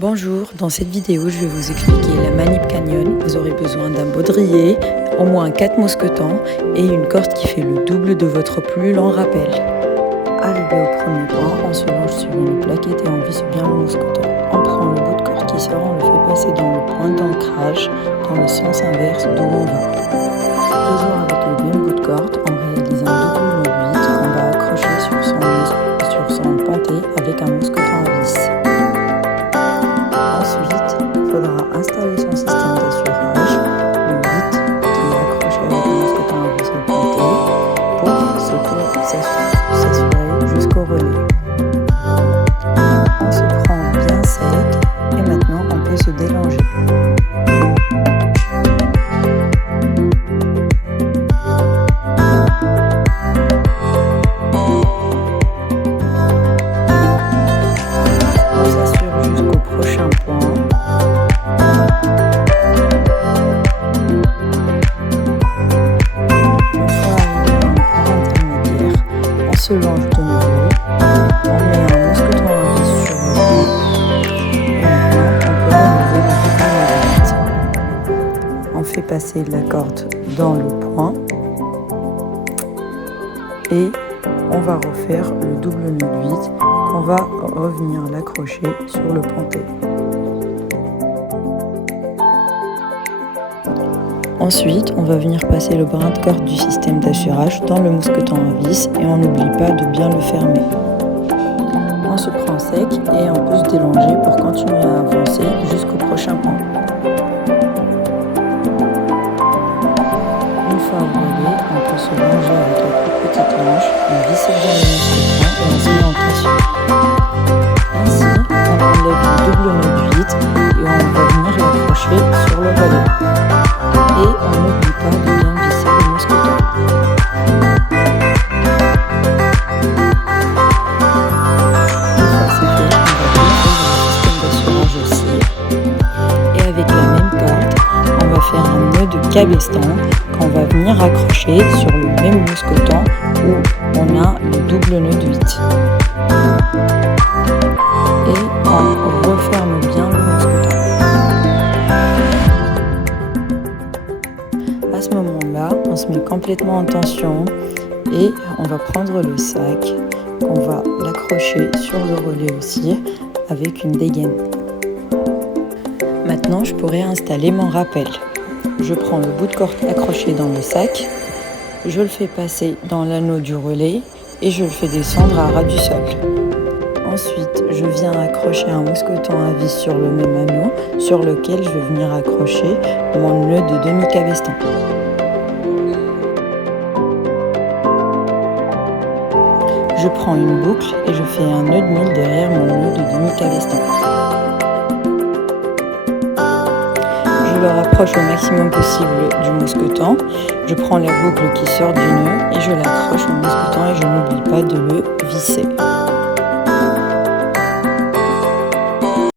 Bonjour, dans cette vidéo je vais vous expliquer la manip canyon. Vous aurez besoin d'un baudrier, au moins 4 mousquetons et une corde qui fait le double de votre plus long rappel. Arrivé au premier point, on se longe sur une plaquette et on visse bien le mousqueton. On prend le bout de corde qui sort, on le fait passer dans le point d'ancrage dans le sens inverse d'où on va. Toujours avec le même bout de corde, on réalise un double nœud 8 qu'on va accrocher sur son pontet avec un mousqueton à vis. Ensuite, il faudra installer son système d'assurage, le 8 qui est accroché avec le mousqueton à vis au pontet, pour s'assurer jusqu'au relais. On se prend bien sec et maintenant on peut se délonger. On s'assure jusqu'au prochain point. On se longe de nouveau, on met un mousqueton à vis sur le bout et maintenant on peut remover le double. On fait passer la corde dans le point et on va refaire le double nœud 8 qu'on va revenir l'accrocher sur le pontet. Ensuite, on va venir passer le brin de corde du système d'assurage dans le mousqueton à vis et on n'oublie pas de bien le fermer. On se prend sec et on peut se délonger pour continuer à avancer jusqu'au prochain point. Une fois au relais, on peut se longer avec la plus petite longe, on visse bien le mousqueton et on se met en tension. Ainsi, on enlève le double nœud 8 et on va venir l'accrocher sur le relais. Et on n'oublie pas de bien visser le mousqueton. Une fois c'est fait, on va défaire le système d'assurage aussi. Et avec la même corde, on va faire un nœud de cabestan qu'on va venir accrocher sur le même mousqueton où on a le double nœud de 8. Et on referme bien le mousqueton. À ce moment-là, on se met complètement en tension et on va prendre le sac, on va l'accrocher sur le relais aussi avec une dégaine. Maintenant, je pourrais installer mon rappel. Je prends le bout de corde accroché dans le sac, je le fais passer dans l'anneau du relais et je le fais descendre à ras du sol. Ensuite, je viens accrocher un mousqueton à vis sur le même anneau sur lequel je vais venir accrocher mon nœud de demi-cabestan. Je prends une boucle et je fais un nœud de mille derrière mon nœud de demi-cabestan. Je le rapproche au maximum possible du mousqueton. Je prends la boucle qui sort du nœud et je l'accroche au mousqueton et je n'oublie pas de le visser.